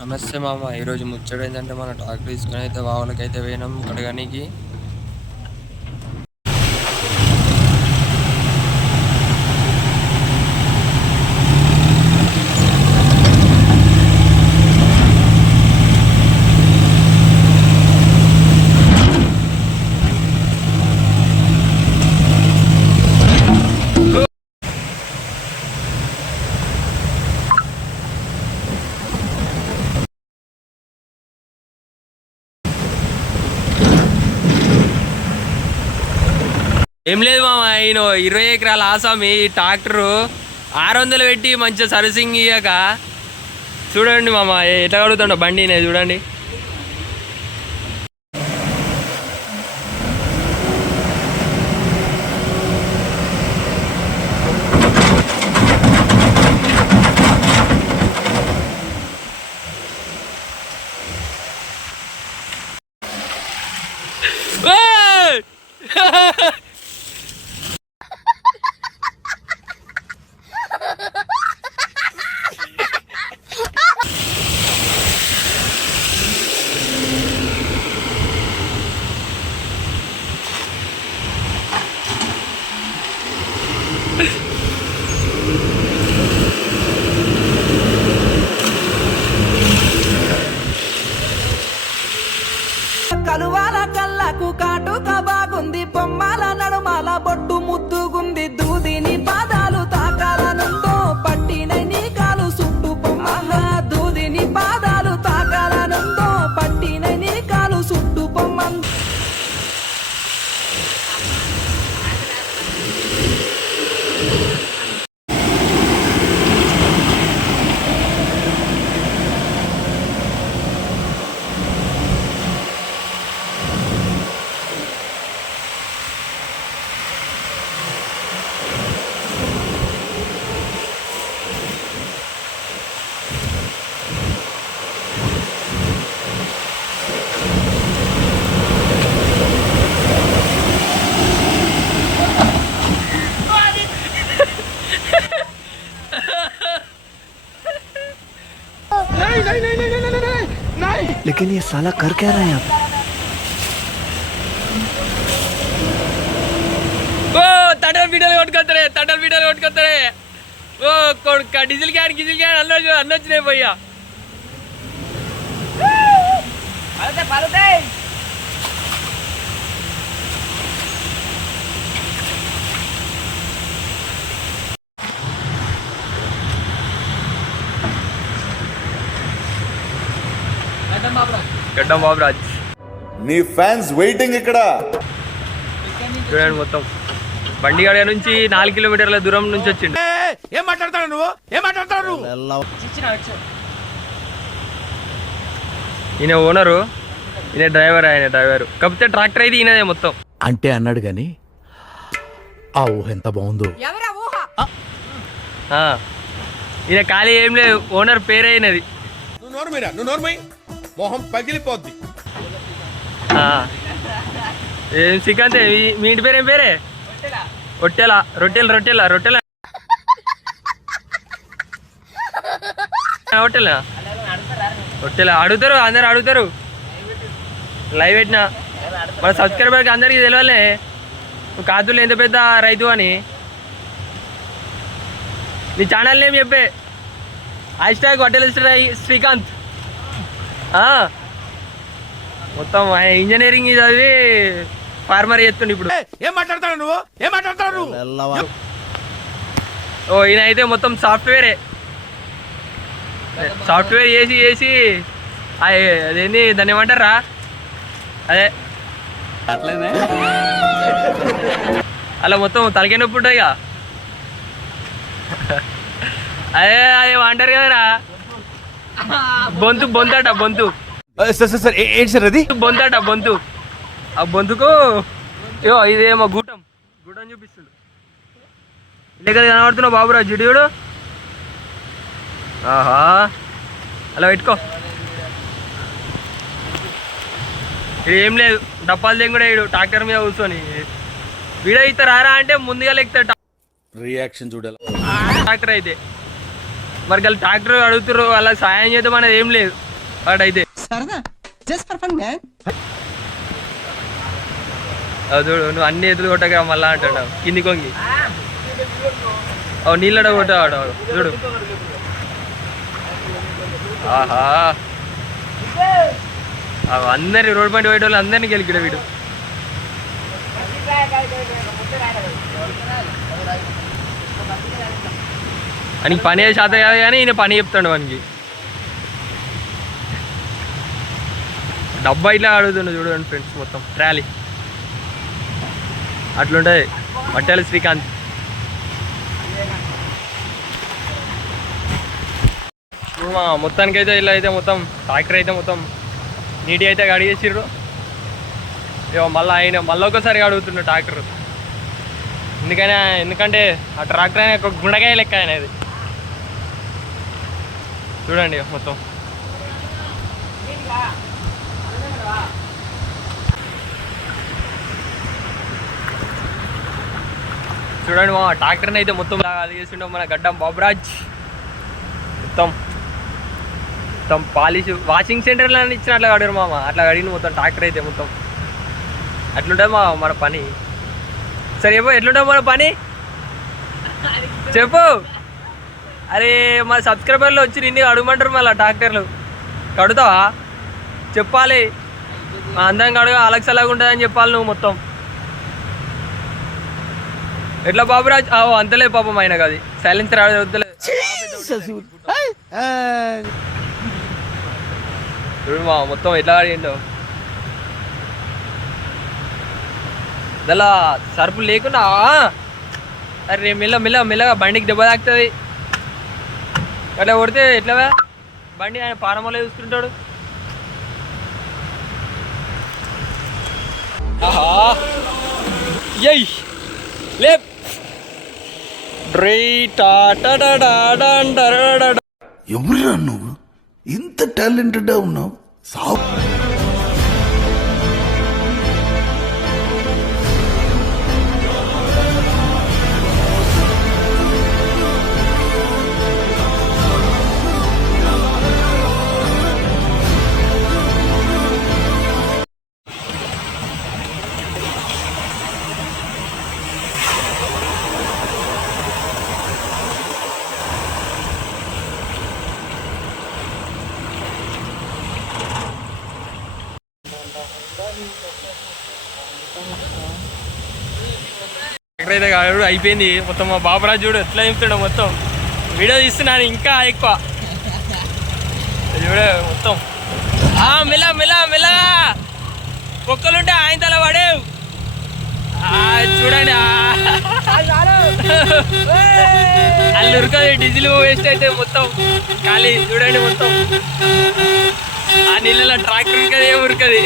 నమస్తే మామ. ఈరోజు ముచ్చట ఏంటంటే మన ట్రాక్టర్ తీసుకుని అయితే వావులకైతే పోయినాం కడగానికి. ఏం లేదు మామ, ఈయన 20 ఎకరాల ఆసామి ట్రాక్టరు 600 పెట్టి మంచిగా సర్వీసింగ్ ఇయ్యాక చూడండి మామ ఎట్లా కడుగుతాడో బండి చూడండి. కలువాల కళ్ళకు కాటుక బాగుంది, బొమ్మల నడుమాల బొట్టు ముద్దుగుంది, దూదిని పాదాలు తాకాలనుందో పట్టిన నీ కాలు చుట్టూ పొమ్మల, దూదిని పాదాలు తాకాలనుందో పట్టిన నీ కాలు చుట్టూ పొమ్మంది. लेकिन ये साला कर क्या रहा है यहाँ पे? ఓ తటల్ బిడ్డలు కొట్టుకొస్తారే ఓ కొడుక డీజిల్ క్యాన్ అన్నొచ్చినాయి పోయ్యా. గడ్డం బాబురాజ్ నీ ఫ్యాన్స్ వెయిటింగ్ ఇక్కడ. చూడండి మొత్తం బండి గడియ నుంచి 4 కిలోమీటర్ల దూరం నుంచి వచ్చిండు. ఏం మాట్లాడతాడు నువ్వు? ఈయన ఓనరు, ఈయన డ్రైవర్. కాకపోతే ట్రాక్టర్ అయితే ఈయనదే మొత్తం. అంటే అన్నాడు గాని ఆ ఊహ ఎంత బాగుందో. ఈయన ఖాళీ ఏం లేదు, ఓనర్ పేరే అయినది. నువ్వు నోర్మై మొహం పగిలిపోద్ది. ఏం శ్రీకాంత్, మీ ఇంటి పేరు ఏం పేరే? రొట్టెల అడుగుతారు, అందరు అడుగుతారు. లైవ్ పెట్టినా మన సబ్స్క్రైబర్కి అందరికి తెలియాలి నువ్వు కాదులు ఎంత పెద్ద రైతు అని. నీ ఛానల్ నేమ్ చెప్పే, #హోటల్ శ్రీకాంత్. మొత్తం ఇంజనీరింగ్ చదివి ఫార్మర్ చేస్తుండే ఇప్పుడు. ఏం మాట్లాడతాడు నువ్వు? ఓ ఈయన అయితే మొత్తం సాఫ్ట్వేర్ చేసి అదేంది దాన్ని ఏమంటారా, అదే అలా మొత్తం తలకే నొప్పి ఉంటుంది ఇక. అదే అంటారు కదరా బొంతు సార్ ఏంటి సార్ అది? బొంతు ఆ బొంతుకు ఇదేమో గూటం చూపిస్తుండు. ఇదే కదా కనబడుతున్నావు బాబురా జిడియుడు. ఆహా అలా పెట్టుకో. ఇది ఏం లేదు, డప్పాలు దేని కూడా వేయడు, ట్రాక్టర్ మీద కూర్చొని వీడియో ఇస్తారా అంటే ముందుగా లెక్తాడు రియాక్షన్ చూడాలి. ట్రాక్టర్ అయితే మరి వాళ్ళు ట్రాక్టర్ అడుగుతారు అలా సాయం చేద్దాం అనేది ఏం లేదు వాడైతే చూడు నువ్వు అన్ని ఎదురు కొట్టగా మళ్ళా అంటాడు కింది కొంగి నీళ్ళడ కొట్టాడు చూడు ఆహా అందరి రోడ్ పంట పోయే వాళ్ళు అందరినీ గెలికిడు వీడు ఆయనకి పని శాతం కాదు కానీ ఈయన పని చెప్తాడు వానికి డబ్బా ఇట్లా అడుగుతుండు చూడండి ఫ్రెండ్స్ మొత్తం ట్రాలీ అట్లుంటుంది పట్టాలి శ్రీకాంత్ మొత్తానికైతే ఇలా అయితే మొత్తం ట్రాక్టర్ అయితే మొత్తం నీట్గా అయితే అడిగేసిర్రు మళ్ళీ ఆయన మళ్ళీ ఒకసారి అడుగుతుండు ట్రాక్టర్ ఎందుకంటే ఆ ట్రాక్టర్ అయినా ఒక గుండకాయ లెక్క అనేది చూడండి మొత్తం చూడండి మా ట్రాక్టర్ని అయితే మొత్తం అది చేస్తుండే మన గడ్డం బాబురాజ్ మొత్తం పాలిష్ వాషింగ్ సెంటర్లో ఇచ్చిన అట్లా అడిగారు మామ అట్లా అడిగిన మొత్తం ట్రాక్టర్ అయితే మొత్తం అట్లుంటుంది మన పని సరే చెప్పు ఎట్లుంటుంది మన పని చెప్పు అరే మా సబ్స్క్రైబర్లు వచ్చి నిన్ను అడగమంటారు మళ్ళీ ట్రాక్టర్లు కడుతావా చెప్పాలి మా అందంగా అడుగు అలక్సలాగా ఉంటుందని చెప్పాలి నువ్వు మొత్తం ఎట్లా బాబురాజ్ అంతలే పాపం ఆయన కాదు సైలెన్సర్ వద్దలే చూడు మా మొత్తం ఎట్లా అడిగిండో అలా సరుపు లేకుండా అరే మెల్లగా బండికి దెబ్బ తాకుతుంది అట్లా కొడితే ఎట్లా బండి ఆయన పారమలే చూస్తుంటాడు ఆహా ఎయ్ లే ఎవరురా నువ్వు ఇంత టాలెంటెడ్ ఉన్నావు సావు ఎక్కడైతే కాదు అయిపోయింది మొత్తం మా బాబురాజు చూడు ఎట్లా దింపుతాడు మొత్తం వీడియో తీస్తున్నాను ఇంకా ఎక్కువ చూడ మొత్తం మెల్ల కుక్కలుంటే ఆయన తల పడేవు చూడండి అల్లు ఉరకదు డీజిల్ వేస్ట్ అయితే మొత్తం ఖాళీ చూడండి మొత్తం ఆ నీళ్ళలో ట్రాక్టర్ ఉరకది ఏం ఉరకది